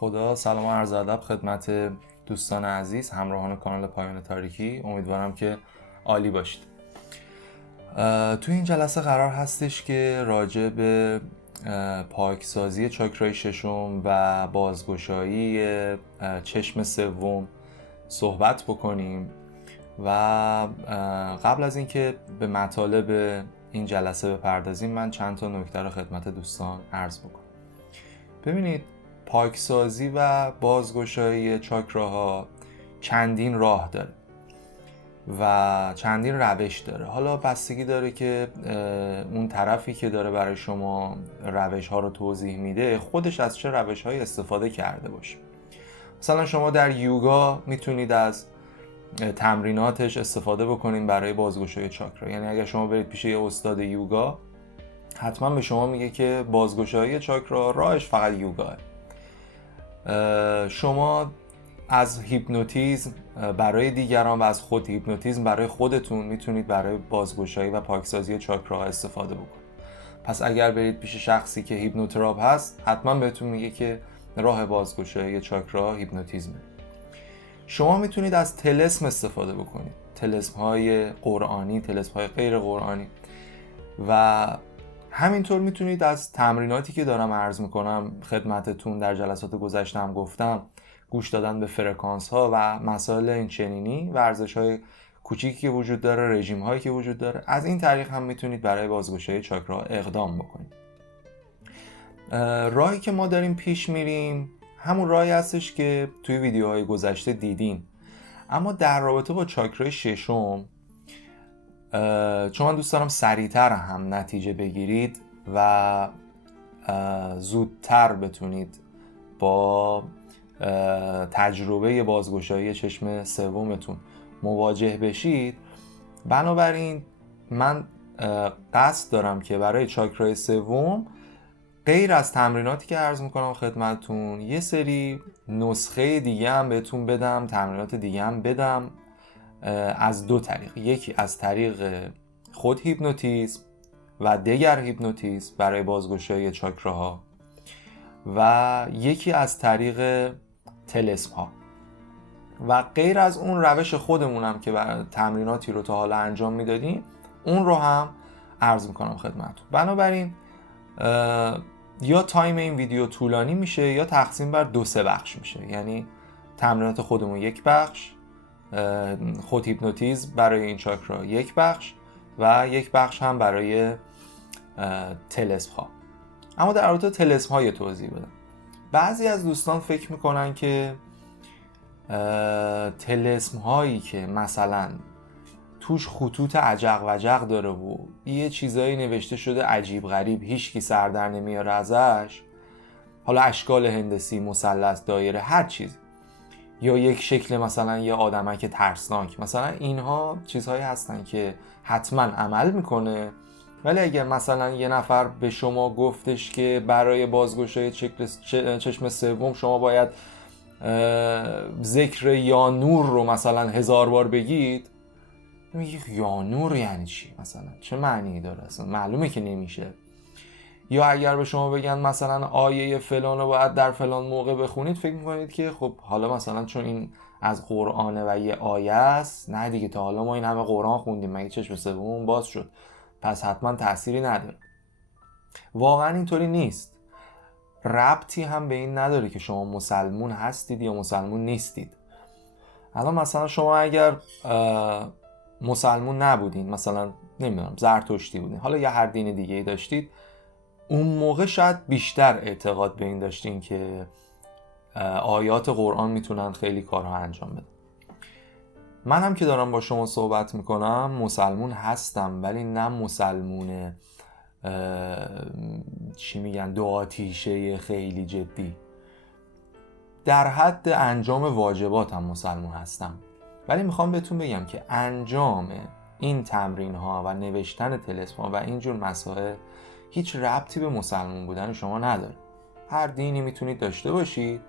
خدا. سلام و عرض ادب خدمت دوستان عزیز همراهان کانال پایان تاریکی. امیدوارم که عالی باشید. تو این جلسه قرار هستش که راجع به پاکسازی چاکرای ششم و بازگشایی چشم سوم صحبت بکنیم و قبل از اینکه به مطالب این جلسه بپردازیم من چند تا نکته رو خدمت دوستان عرض بکنم. ببینید، پاکسازی و بازگشایی چاکراها چندین راه داره و چندین روش داره. حالا بستگی داره که اون طرفی که داره برای شما روش ها رو توضیح میده خودش از چه روش های استفاده کرده باشه. مثلا شما در یوگا میتونید از تمریناتش استفاده بکنید برای بازگشایی چاکرا. یعنی اگر شما برید پیش یه استاد یوگا حتما به شما میگه که بازگشایی چاکرا راهش فقط یوگاه. شما از هیپنوتیزم برای دیگران و از خود هیپنوتیزم برای خودتون میتونید برای بازگشایی و پاکسازی چاکرا استفاده بکنید. پس اگر برید پیش شخصی که هیپنوتراپ هست حتما بهتون میگه که راه بازگشایی چاکرا هیپنوتیزمه. شما میتونید از طلسم استفاده بکنید، طلسم های قرآنی، طلسم های غیر قرآنی، و همینطور میتونید از تمریناتی که دارم عرض میکنم خدمتتون در جلسات گذشتم گفتم، گوش دادن به فرکانس ها و مسائل این چنینی، ورزش های کوچیکی که وجود داره، رژیم هایی که وجود داره، از این طریق هم میتونید برای بازگشایی چاکرا اقدام بکنید. راهی که ما داریم پیش میریم همون راهی هستش که توی ویدیوهای گذشته دیدین، اما در رابطه با چاکرای ششم چون من دوست دارم سریعتر هم نتیجه بگیرید و زودتر بتونید با تجربه بازگشایی چشم سومتون مواجه بشید، بنابراین من قصد دارم که برای چاکرای سوم غیر از تمریناتی که عرض میکنم خدمتتون یه سری نسخه دیگه هم بهتون بدم، تمرینات دیگه هم بدم از دو طریق. یکی از طریق خود هیپنوتیزم و دیگر هیپنوتیزم برای بازگشایی چاکراها و یکی از طریق طلسم ها. و غیر از اون روش خودمونم که تمریناتی رو تا حالا انجام میدادیم اون رو هم عرض میکنم خدمتتون. بنابراین یا تایم این ویدیو طولانی میشه یا تقسیم بر 2-3 بخش میشه. یعنی تمرینات خودمون یک بخش، خود هیپنوتیزم برای این چاکرا یک بخش و یک بخش هم برای طلسم ها. اما در رابطه طلسم ها یه توضیح بدم. بعضی از دوستان فکر میکنن که طلسم هایی که مثلا توش خطوط عجق وجق داره و یه چیزایی نوشته شده عجیب غریب هیچکی سر در نمیاره ازش، حالا اشکال هندسی، مثلث، دایره، هر چیزی، یا یک شکل مثلا یه آدمک ترسناک، مثلا اینها چیزهایی هستن که حتما عمل میکنه، ولی اگر مثلا یه نفر به شما گفتش که برای بازگشایی چشم سوم شما باید ذکر یا نور رو مثلا 1000 بار بگید، میگه یا نور یعنی چی؟ مثلا چه معنی داره؟ اصلا معلومه که نمیشه. یا اگر به شما بگن مثلا آیه فلان رو باید در فلان موقع بخونید، فکر میکنید که خب حالا مثلا چون این از قرآنه و یه آیه است، نه دیگه تا حالا ما این همه قرآن خوندیم مگه چشم سوممون باز شد، پس حتما تأثیری نداره. واقعا اینطوری نیست. ربطی هم به این نداره که شما مسلمون هستید یا مسلمون نیستید. الان مثلا شما اگر مسلمون نبودین، مثلا نمیدونم زرتشتی بودین، حالا یا هر دین دیگه ای داشتید، اون موقع شاید بیشتر اعتقاد به این داشتین که آیات قرآن میتونن خیلی کارها انجام بدن. من هم که دارم با شما صحبت میکنم مسلمون هستم، ولی نه مسلمون چی میگن دو آتیشه خیلی جدی. در حد انجام واجبات هم مسلمون هستم، ولی میخوام بهتون بگم که انجام این تمرین ها و نوشتن طلسم ها و اینجور مسائل هیچ ربطی به مسلمون بودن شما نداره. هر دینی میتونید داشته باشید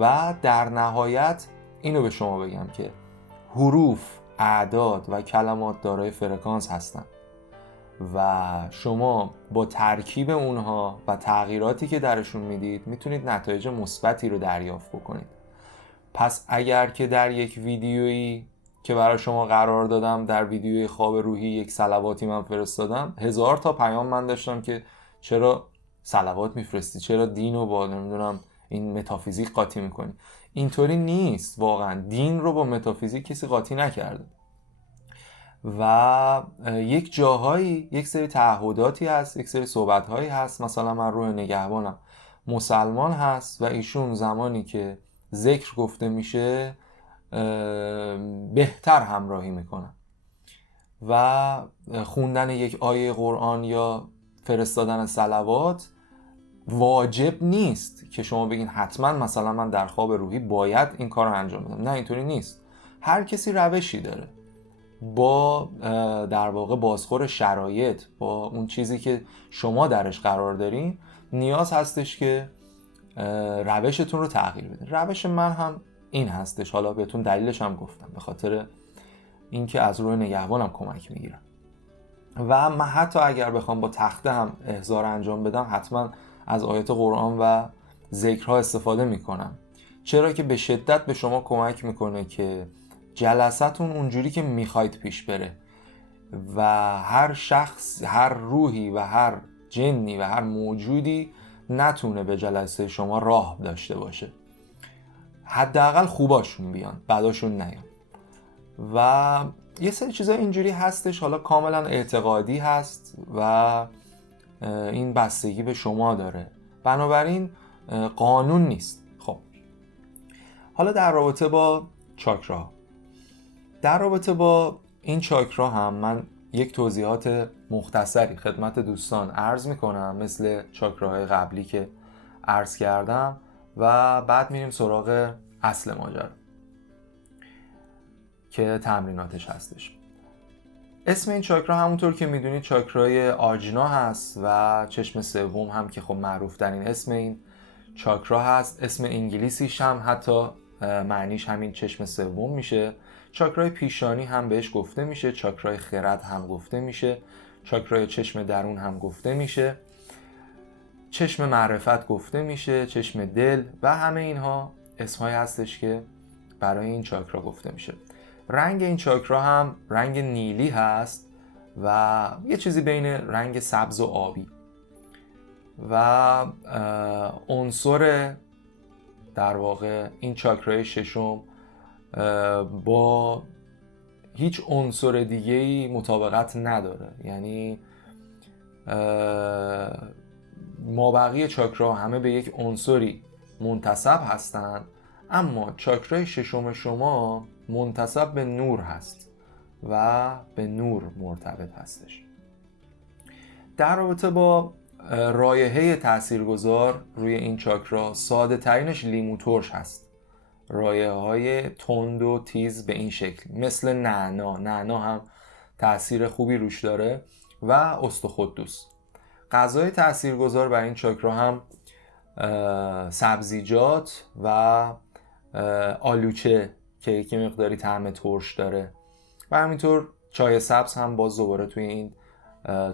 و در نهایت اینو به شما بگم که حروف، اعداد و کلمات دارای فرکانس هستن و شما با ترکیب اونها و تغییراتی که درشون میدید میتونید نتایج مثبتی رو دریافت بکنید. پس اگر که در یک ویدیویی که برای شما قرار دادم، در ویدیوی خواب روحی یک صلواتی من فرستادم، 1000 تا پیام من داشتم که چرا صلوات میفرستی، چرا دین رو با نمیدونم این متافیزیک قاطی میکنی. اینطوری نیست، واقعا دین رو با متافیزیک کسی قاطی نکرده و یک جاهایی یک سری تعهداتی هست، یک سری صحبتهایی هست. مثلا من روح نگهبانم مسلمان هست و ایشون زمانی که ذکر گفته میشه بهتر همراهی میکنن و خوندن یک آیه قرآن یا فرستادن صلوات واجب نیست که شما بگین حتما مثلا من در خواب روحی باید این کار رو انجام بدم. نه، اینطوری نیست. هر کسی روشی داره با در واقع بازخور شرایط، با اون چیزی که شما درش قرار دارین نیاز هستش که روشتون رو تغییر بدین. روش من هم این هستش، حالا بهتون دلیلش هم گفتم، به خاطر اینکه از روح نگهبانم کمک میگیرم و من حتی اگر بخوام با تخته هم احضار انجام بدم حتما از آیات قرآن و ذکرها استفاده میکنم، چرا که به شدت به شما کمک میکنه که جلساتون اونجوری که میخواید پیش بره و هر شخص، هر روحی و هر جنی و هر موجودی نتونه به جلسه شما راه داشته باشه. حداقل خوباشون بیان، بعداشون نیان. و یه سری چیزا اینجوری هستش، حالا کاملا اعتقادی هست و این بستگی به شما داره، بنابراین قانون نیست. خب حالا در رابطه با چاکرا، در رابطه با این چاکرا هم من یک توضیحات مختصری خدمت دوستان عرض میکنم، مثل چاکراهای قبلی که عرض کردم و بعد میریم سراغ اصل ماجرا که تمریناتش هستش. اسم این چاکرا همونطور که میدونید چاکرای آجنا هست و چشم سوم هم که خب معروف ترین اسم این چاکرا هست. اسم انگلیسیش هم حتی معنیش همین چشم سوم میشه. چاکرای پیشانی هم بهش گفته میشه، چاکرای خرد هم گفته میشه، چاکرای چشم درون هم گفته میشه، چشم معرفت گفته میشه، چشم دل و همه اینها اسمهایی هستش که برای این چاکرا گفته میشه. رنگ این چاکرا هم رنگ نیلی هست و یه چیزی بین رنگ سبز و آبی و عنصر در واقع این چاکرای ششم با هیچ عنصر دیگه‌ای مطابقت نداره، یعنی مابقی چاکرا همه به یک عنصری منتسب هستند، اما چاکرای ششم شما منتسب به نور هست و به نور مرتبط هستش. در رابطه با رایحه تاثیرگذار روی این چاکرا، ساده ترینش لیمو ترش هست. رایحه های تند و تیز به این شکل، مثل نعنا. نعنا هم تاثیر خوبی روش داره و استخودوس. غذای تاثیرگذار بر این چاکرا هم سبزیجات و آلوچه که مقداری طعم ترش داره و همینطور چای سبز هم باز دوباره توی این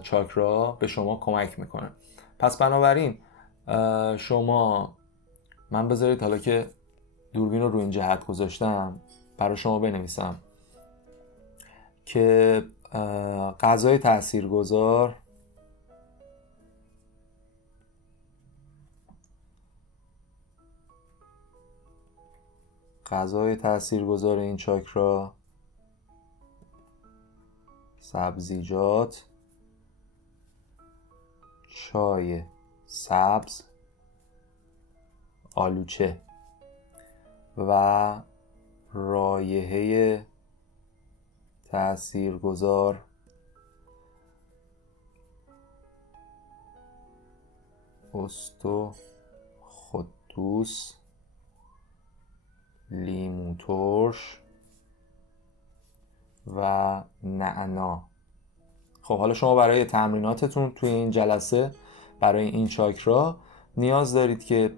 چاکرا به شما کمک میکنه. پس بنابراین شما، من بذارید حالا که دوربین رو این جهت گذاشتم برای شما بنویسم که غذای تاثیرگذار این چاکرا سبزیجات، چای سبز، آلوچه و رایحه تاثیرگذار استخودوس، لیمو ترش و نعنا. خب حالا شما برای تمریناتتون توی این جلسه برای این چاکرا نیاز دارید که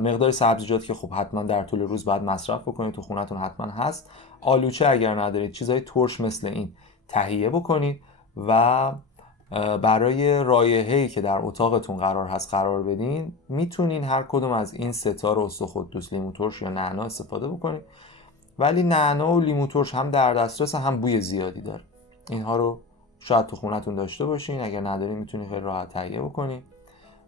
مقدار سبزیجات که خب حتما در طول روز باید مصرف بکنید، تو خونتون حتما هست. آلوچه اگر ندارید چیزای ترش مثل این تهیه بکنید و برای رایحه‌ای که در اتاقتون قرار هست قرار بدین، میتونین هر کدوم از این ستا رو استخوت لیمو ترش یا نعنا استفاده بکنید. ولی نعنا و لیمو ترش هم در دسترس، هم بوی زیادی داره. اینها رو شاید تو خونتون داشته باشین، اگر ندارین میتونین خیلی راحت تهیه بکنین.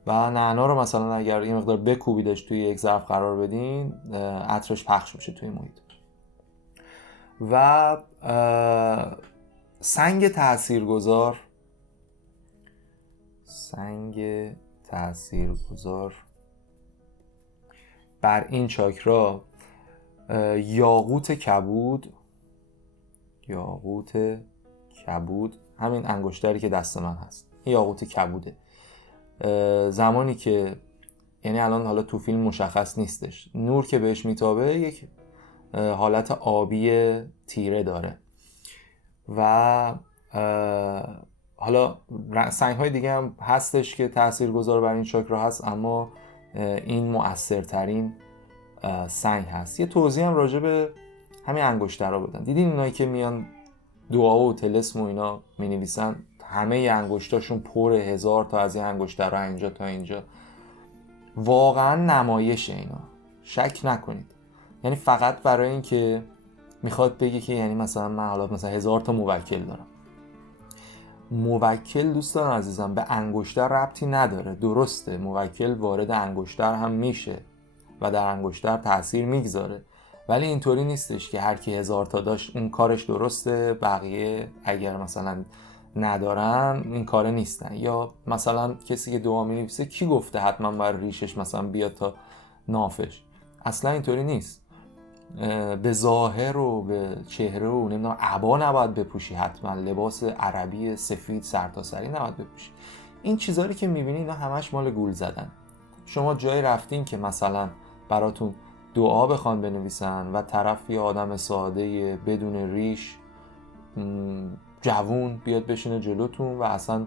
و نعنا رو مثلا اگر یه مقدار بکوبیدش توی یک ظرف قرار بدین، عطرش پخش میشه توی محیط. و سنگ تاثیرگذار بر این چاکرا یاقوت کبود، همین انگشتری که دست من هست، این یاقوت کبوده. زمانی که یعنی الان حالا تو فیلم مشخص نیستش، نور که بهش میتابه یک حالت آبی تیره داره. و حالا سنگ‌های دیگه هم هستش که تاثیرگذار بر این چاکرا هست، اما این مؤثرترین سنگ هست. یه توضیح هم راجع به همین انگشترها بدن. دیدین اینایی که میان دعا و طلسم و اینا مینویسن، همه انگشتاشون پر 1000 تا از این انگشترها اینجا تا اینجا. واقعا نمایش اینا، شک نکنید. یعنی فقط برای این که میخواد بگه که یعنی مثلا من حالا مثلا 1000 تا موکل دارم. موکل دوستان عزیزم به انگشتر ربطی نداره. درسته موکل وارد انگشتر هم میشه و در انگشتر تاثیر میگذاره، ولی اینطوری نیستش که هر کی 1000 تا داشت اون کارش درسته، بقیه اگر مثلا ندارن این کار نیستن. یا مثلا کسی که دعا می‌نویسه کی گفته حتما باید ریشش مثلا بیاد تا نافش؟ اصلا اینطوری نیست. به ظاهر و به چهره و نمیدونم عبا نباید بپوشی، حتما لباس عربی سفید سرتاسری نباید بپوشی. این چیزایی که می‌بینی اینا همش مال گول زدن. شما جایی رفتین که مثلا براتون دعا بخوان بنویسن و طرف یه آدم ساده بدون ریش جوون بیاد بشینه جلوتون و اصلا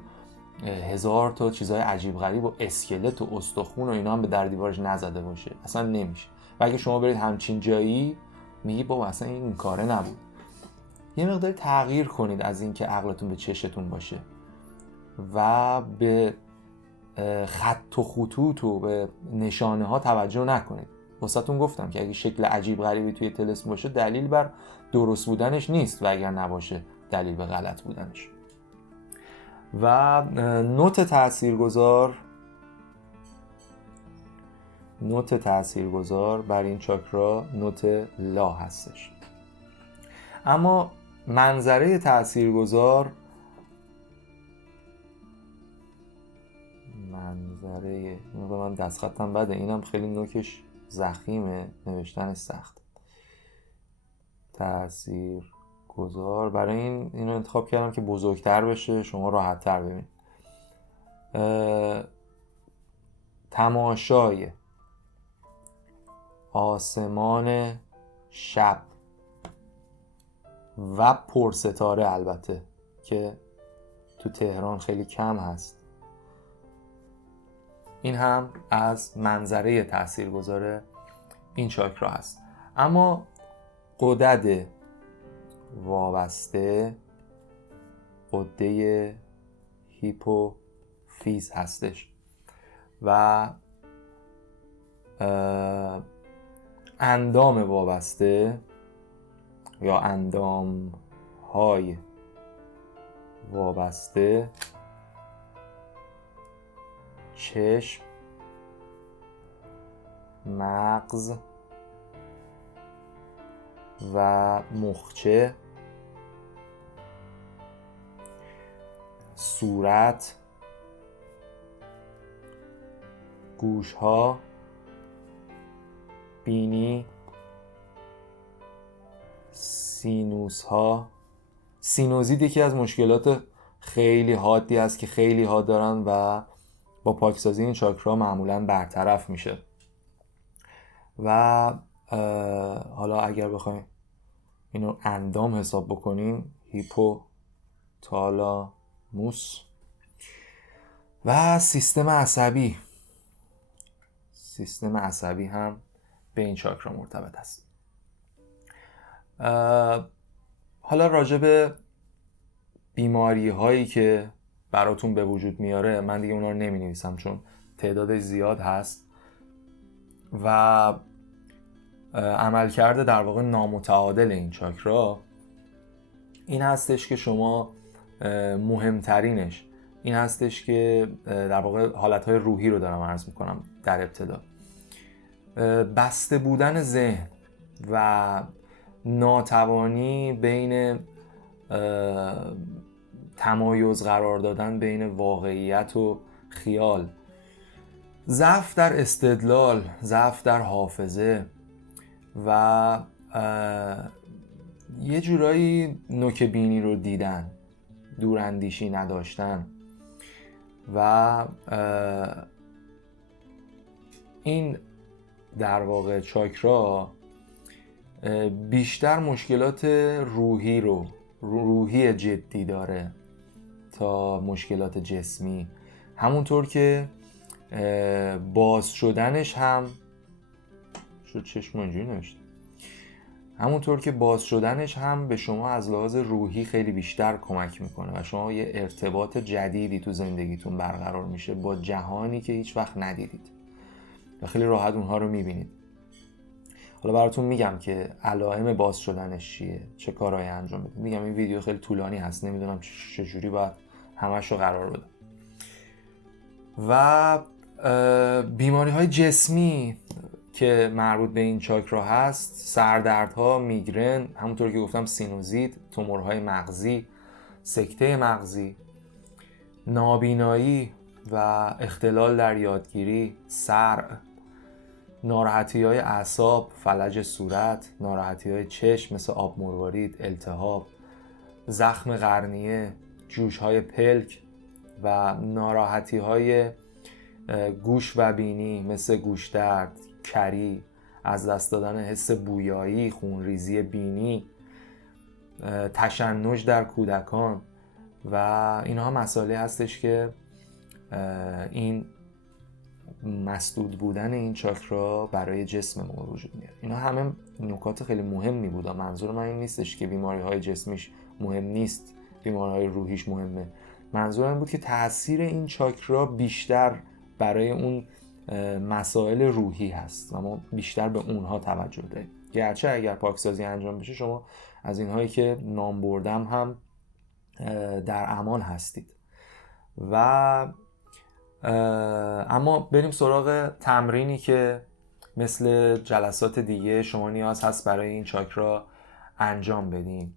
1000 تا چیزای عجیب غریب و اسکلت و استخون و اینا هم به در دیوارش نزده باشه، اصلا نمیشه. و اگه شما برید همچین جایی میگی بابا اصلا این کاره نبود. یه مقدار تغییر کنید از این که عقلتون به چشتون باشه و به خط و خطوط و به نشانه ها توجه نکنید. واسهتون گفتم که اگه شکل عجیب غریبی توی طلسم باشه دلیل بر درست بودنش نیست، و اگر نباشه دلیل به غلط بودنش. و نوت تاثیرگذار بر این چاکرا نوت لا هستش. اما منظره تاثیرگذار من دستخطم بده، اینم خیلی نوکش ضخیمه، نوشتنش سخت. تاثیرگذار برای اینو انتخاب کردم که بزرگتر بشه، شما راحت تر ببینید. تماشای آسمان شب و پرستاره، البته که تو تهران خیلی کم هست، این هم از منظره تاثیرگذار این چاکرا هست. اما غدد وابسته غده هیپوفیز هستش و اندام وابسته یا اندام‌های وابسته چشم، مغز و مخچه، صورت، گوش‌ها، بینی، سینوس‌ها. سینوزیت یکی از مشکلات خیلی حادی است که خیلی ها دارن و با پاکسازی این چاکرا معمولاً برطرف میشه. و حالا اگر بخوایم اینو اندام حساب بکنیم، هیپوتالاموس و سیستم عصبی هم به این چاکرا مرتبط است. حالا راجع به بیماری هایی که براتون به وجود میاره. من دیگه اونا رو نمی نویسم چون تعدادش زیاد هست و عملکرد در واقع نامتعادل این چاکرا این هستش که شما مهمترینش این هستش که در واقع حالتهای روحی رو دارم عرض میکنم در ابتدا. بسته بودن ذهن و ناتوانی بین تمایز قرار دادن بین واقعیت و خیال، ضعف در استدلال، ضعف در حافظه و یه جورایی نوک بینی رو دیدن، دوراندیشی نداشتن و این در واقع چاکرا بیشتر مشکلات روحی جدی داره تا مشکلات جسمی. همونطور که باز شدنش هم شد چشم اینجوری نوشته، همونطور که باز شدنش هم به شما از لحاظ روحی خیلی بیشتر کمک میکنه و شما یه ارتباط جدیدی تو زندگیتون برقرار میشه با جهانی که هیچ وقت ندیدید و خیلی راحت اونها رو میبینید. حالا براتون میگم که علائم باز شدنش چیه، چه کارهایی انجام بدید. میگم این ویدیو خیلی طولانی هست، نمیدونم چجوری باید همش رو قرار بدم. و بیماری های جسمی که مربوط به این چاکرا هست، سردردها، میگرن، همونطور که گفتم سینوزیت، تومورهای مغزی، سکته مغزی، نابینایی و اختلال در یادگیری، صرع، ناراحتی‌های اعصاب، فلج صورت، ناراحتی‌های چشم مثل آب مروارید، التهاب، زخم قرنیه، جوش‌های پلک و ناراحتی‌های گوش و بینی مثل گوش درد، کری، از دست دادن حس بویایی، خونریزی بینی، تشنج در کودکان و اینها مسائلی هستش که این مسدود بودن این چاکرا برای جسم ما وجود میاره. اینا همه نکات خیلی مهمی بود. منظور من این نیستش که بیماری های جسمیش مهم نیست، بیماری های روحیش مهمه. منظور من بود که تاثیر این چاکرا بیشتر برای اون مسائل روحی هست و ما بیشتر به اونها توجه داریم. گرچه اگر پاکسازی انجام بشه شما از اینهایی که نام بردم هم در امان هستید. و اما بریم سراغ تمرینی که مثل جلسات دیگه شما نیاز هست برای این چاکرا انجام بدین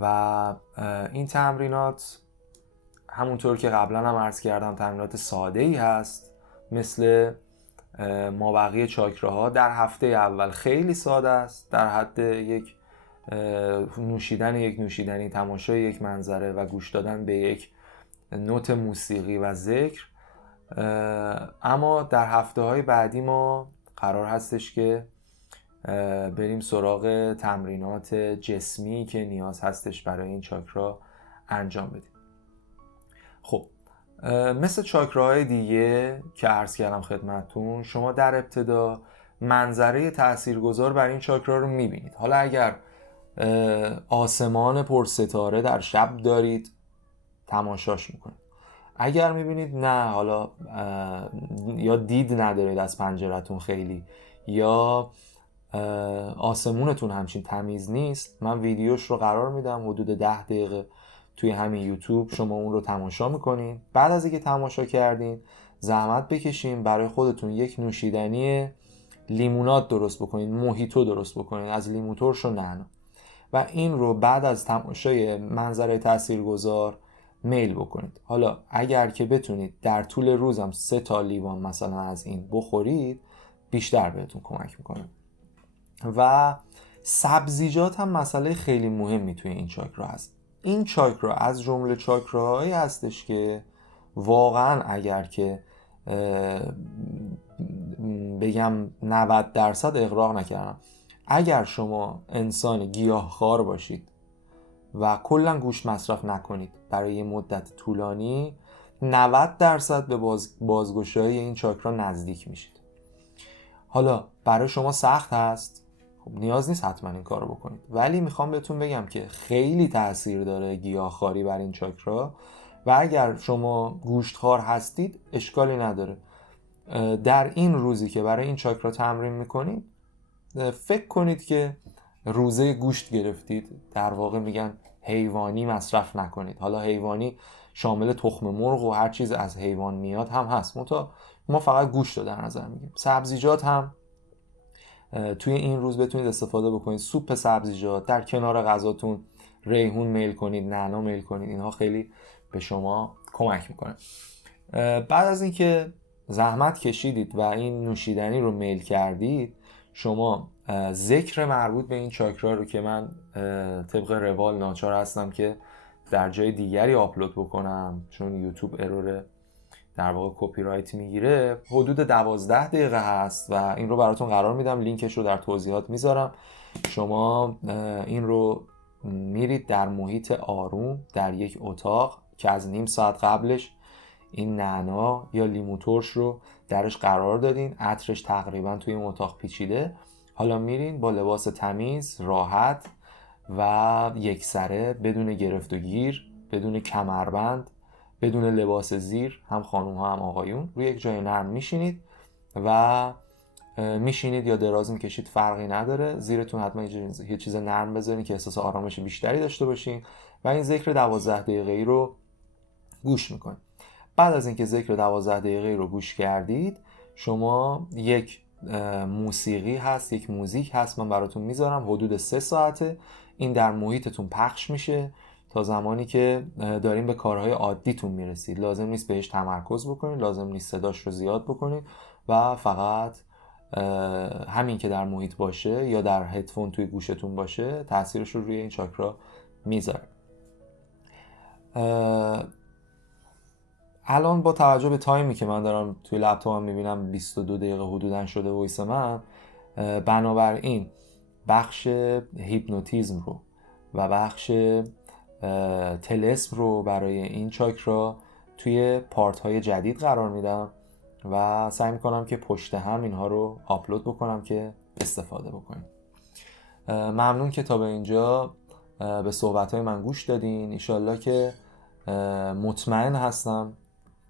و این تمرینات همونطور که قبلا هم عرض کردم تمرینات ساده‌ای هست، مثل مابقی چاکراها. در هفته اول خیلی ساده است، در حد یک نوشیدنی، تماشای یک منظره و گوش دادن به یک نوت موسیقی و ذکر. اما در هفته‌های بعدی ما قرار هستش که بریم سراغ تمرینات جسمی که نیاز هستش برای این چاکرا انجام بدیم. خب مثل چاکراهای دیگه که عرض کردم خدمتتون، شما در ابتدا منظره تاثیرگذار بر این چاکرا رو میبینید. حالا اگر آسمان پرستاره در شب دارید تماشاش میکنید. اگر میبینید نه، حالا یا دید ندارید از پنجرتون خیلی، یا آسمونتون همچین تمیز نیست، من ویدیوش رو قرار میدم حدود 10 دقیقه توی همین یوتیوب، شما اون رو تماشا میکنین. بعد از اینکه تماشا کردین زحمت بکشین برای خودتون یک نوشیدنی لیموناد درست بکنین، موهیتو درست بکنین از لیمو ترش و نعنا، و این رو بعد از تماشای منظره تاثیرگذار میل بکنید. حالا اگر که بتونید در طول روزم 3 تا لیوان مثلا از این بخورید بیشتر بهتون کمک میکنه. و سبزیجات هم مسئله خیلی مهمی توی این چاکرا هست. این چاکرا از جمله چاکراهایی هستش که واقعا اگر که بگم 90% اغراق نکردم، اگر شما انسان گیاهخوار باشید و کلا گوشت مصرف نکنید برای یه مدت طولانی، 90% به بازگشایی این چاکرا نزدیک میشید. حالا برای شما سخت هست، خب نیاز نیست حتما این کارو بکنید، ولی میخوام بهتون بگم که خیلی تاثیر داره گیاهخواری بر این چاکرا و اگر شما گوشتخوار هستید اشکالی نداره. در این روزی که برای این چاکرا تمرین میکنید فکر کنید که روزه گوشت گرفتید، در واقع میگن حیوانی مصرف نکنید. حالا حیوانی شامل تخم مرغ و هر چیز از حیوان میاد هم هست، ما فقط گوشت رو در نظر میگیم. سبزیجات هم توی این روز بتونید استفاده بکنید، سوپ سبزیجات در کنار غذاتون، ریحون میل کنید، نعنا میل کنید، اینها خیلی به شما کمک میکنه. بعد از اینکه زحمت کشیدید و این نوشیدنی رو میل کردید، شما ذکر مربوط به این چاکرا رو که من طبق روال ناچار هستم که در جای دیگری آپلود بکنم چون یوتیوب ارور در واقع کپی رایت میگیره، حدود 12 دقیقه هست و این رو براتون قرار میدم، لینکش رو در توضیحات میذارم. شما این رو میرید در محیط آروم در یک اتاق که از نیم ساعت قبلش این نعنا یا لیمو ترش رو درش قرار دادین، عطرش تقریبا توی این اتاق پیچیده. حالا میرین با لباس تمیز، راحت و یکسره، بدون گرفت و گیر، بدون کمربند، بدون لباس زیر، هم خانوم ها هم آقایون، روی یک جای نرم میشینید و میشینید یا دراز میکشید فرقی نداره. زیرتون حتما یه چیز نرم بذارین که احساس آرامش بیشتری داشته باشین و این ذکر 12 دقیقه‌ای رو گوش میکنید. بعد از اینکه ذکر 12 دقیقه‌ای رو گوش کردید، شما یک موسیقی هست، یک موزیک هست، من براتون میذارم، حدود 3 ساعته. این در محیطتون پخش میشه تا زمانی که دارین به کارهای عادیتون میرسید. لازم نیست بهش تمرکز بکنید، لازم نیست صداش رو زیاد بکنید و فقط همین که در محیط باشه یا در هدفون توی گوشتون باشه تاثیرش رو روی این چاکرا میذاره. الان با توجه به تایمی که من دارم توی لپتاپم میبینم 22 دقیقه حدوداً شده وایس من، بنابراین بخش هیپنوتیزم رو و بخش طلسم رو برای این چاکرا توی پارت های جدید قرار میدم و سعی میکنم که پشت هم اینها رو آپلود بکنم که استفاده بکنیم. ممنون که تا به اینجا به صحبت های من گوش دادین. ایشالله که مطمئن هستم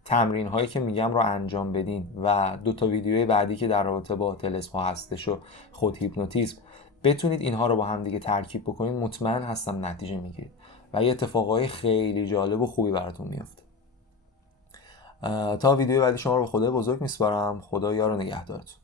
تمرین هایی که میگم رو انجام بدین و 2 ویدیوی بعدی که در رابطه با طلسم ها هستش و خود هیپنوتیزم بتونید اینها رو با هم دیگه ترکیب بکنید، مطمئن هستم نتیجه میگیرید و یه اتفاقای خیلی جالب و خوبی براتون میفته. تا ویدیو بعدی شما رو به خدای بزرگ میسپارم. خدا یار و نگهدارتون.